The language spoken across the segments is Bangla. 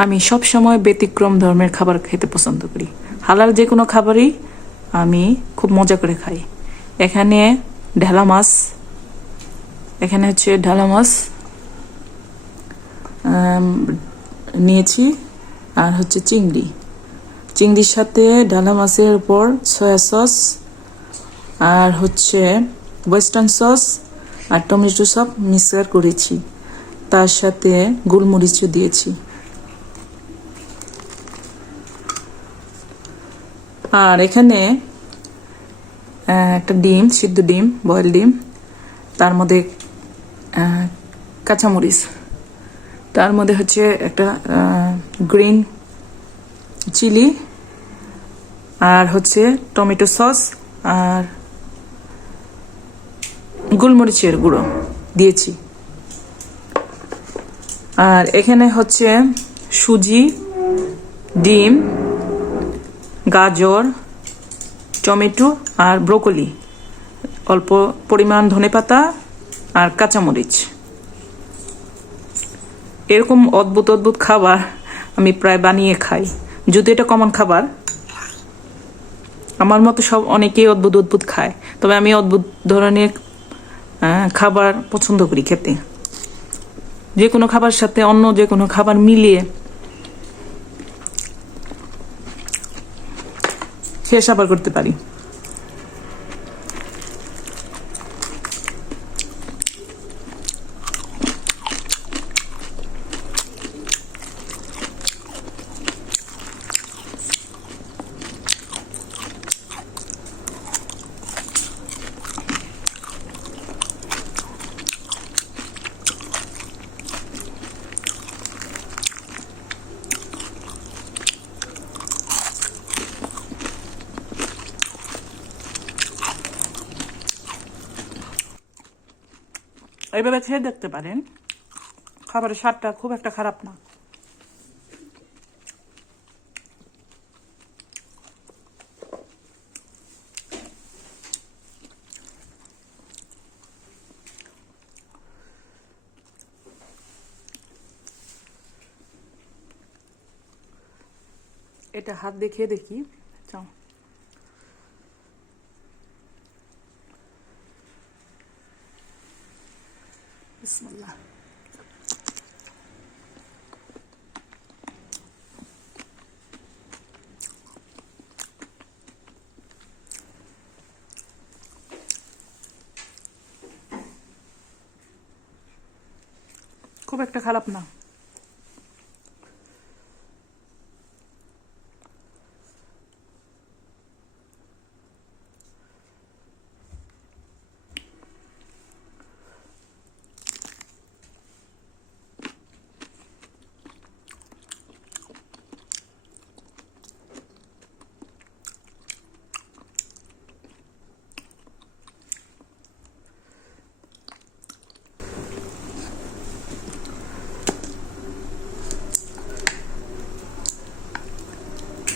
আমি সব সময় ব্যতিক্রম ধর্মের খাবার খেতে পছন্দ করি। হালাল যে কোনো খাবারই আমি খুব মজা করে খাই। এখানে ঢেলা মাছ, এখানে হচ্ছে ঢেলা মাছ নিয়েছি, আর হচ্ছে চিংড়ি। চিংড়ির সাথে ঢালা মাছের উপর সয়া সস আর হচ্ছে ওয়েস্টার্ন সস আর টমেটো সস মিক্সার করেছি, তার সাথে গোলমরিচও দিয়েছি। আর এখানে একটা ডিম, সিদ্ধ ডিম, বয়েল ডিম, তার মধ্যে কাঁচামরিচ, তার মধ্যে হচ্ছে একটা গ্রিন চিলি, আর হচ্ছে টমেটো সস আর গোলমরিচের গুঁড়ো দিয়েছি। আর এখানে হচ্ছে সুজি, ডিম, গাজর, টমেটো আর ব্রোকলি, অল্প পরিমাণ ধনেপাতা আর কাঁচামরিচ। এরকম অদ্ভুত অদ্ভুত খাবার আমি প্রায় বানিয়ে খাই, যদি এটা কমন খাবার। আমার মতো সব অনেকেই অদ্ভুত অদ্ভুত খায়, তবে আমি অদ্ভুত ধরনের খাবার পছন্দ করি খেতে। যে কোনো খাবার সাথে অন্য যে কোনো খাবার মিলিয়ে খেয়ে সাবার করতে পারি। এইভাবে খেয়ে দেখতে পারেন, খাবারের স্বাদটা খুব একটা খারাপ না। এটা হাত দিয়ে খেয়ে দেখি। চাও বিসমিল্লাহ। খুব একটা খারাপ না।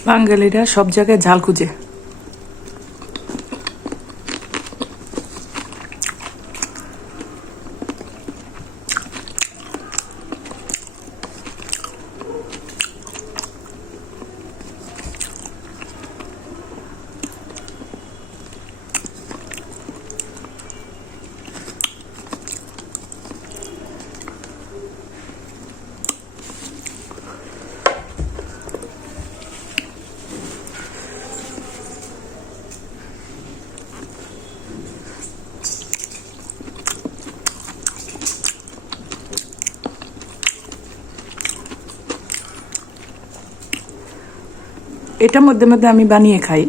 বাঙালিরা সব জায়গায় ঝাল খুঁজে। এটা মধ্যে মধ্যে আমি বানিয়ে খাই।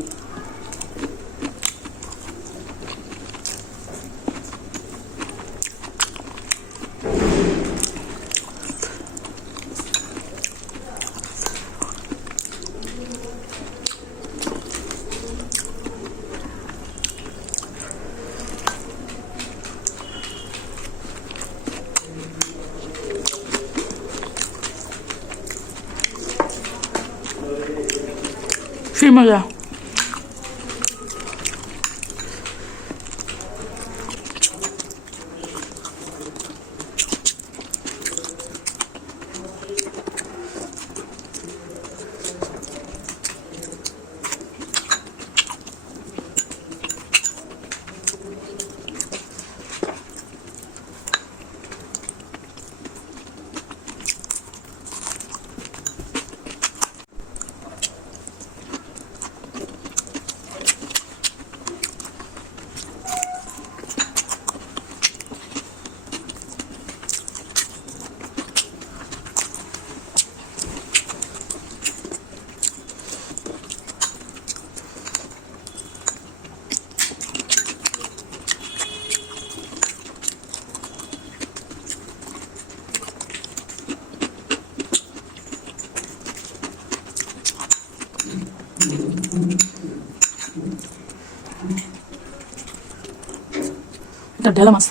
সেই মজা। একটা ঢেলা মাছ।